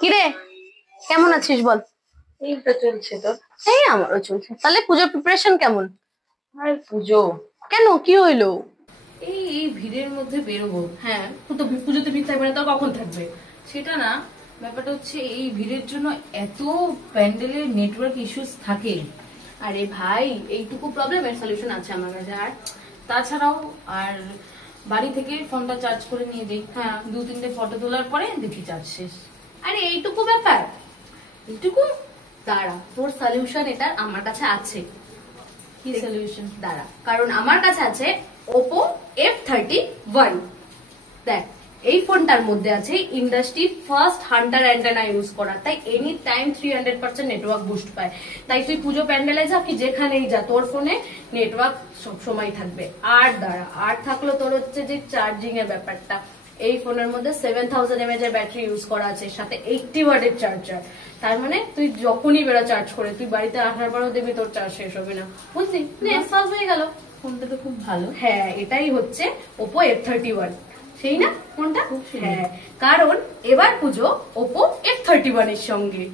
কিরে, কেমন আছিস বল? এই তো চলছে তো। এই আমারও চলছে। তাহলে পুজোর প্রিপারেশন কেমন? আর পুজো কেন, কি হইলো? এই এই ভিড়ের মধ্যে বেরোবো, হ্যাঁ তো পুজোতে ভিড় থাকবে না তো কখন থাকবে সেটা না। ব্যাপারটা হচ্ছে এই ভিড়ের জন্য এত প্যান্ডেলের নেটওয়ার্ক ইস্যুস থাকে। আরে ভাই, এইটুকু প্রবলেমের সলিউশন আছে আমার কাছে। আর তাছাড়াও আর বাড়ি থেকে ফোনটা চার্জ করে নিয়ে যাই, হ্যাঁ 2-3টে ফটো তোলার পরে দেখি চার্জ শেষ। আরে এইটুকু ব্যাপার, এইটুকু। দাঁড়া, তোর সলিউশন এটা আমার কাছে আছে। কি সলিউশন? দাঁড়া, কারণ আমার কাছে আছে Oppo F31। দেখ, এই ফোনটার মধ্যে আছে industry first Hunter antenna use করা, তাই এনি টাইম 300% নেটওয়ার্ক বুস্ট পায়। তাই তুই পুজো প্যান্ডেলে যা কি যেখানেই যা, তোর ফোনে নেটওয়ার্ক সবসময় থাকবে। আর দাঁড়া, আর থাকলো তোর হচ্ছে যে চার্জিং এর ব্যাপারটা। এই ফোনের মধ্যে 7000 mAh এর ব্যাটারি ইউজ করা আছে, সাথে 80 ওয়াটের চার্জার। তার মানে তুই যখনই বেরো চার্জ করে, তুই বাড়িতে আসার পরেও দেখবি তোর চার্জ শেষ হবে না। বুঝলি? সলভ হয়ে গেল। ফোনটা তো খুব ভালো। হ্যাঁ, এটাই হচ্ছে Oppo F31। সেই না ফোনটা? হ্যাঁ, কারণ এবার পুজো Oppo F31 এর সঙ্গে।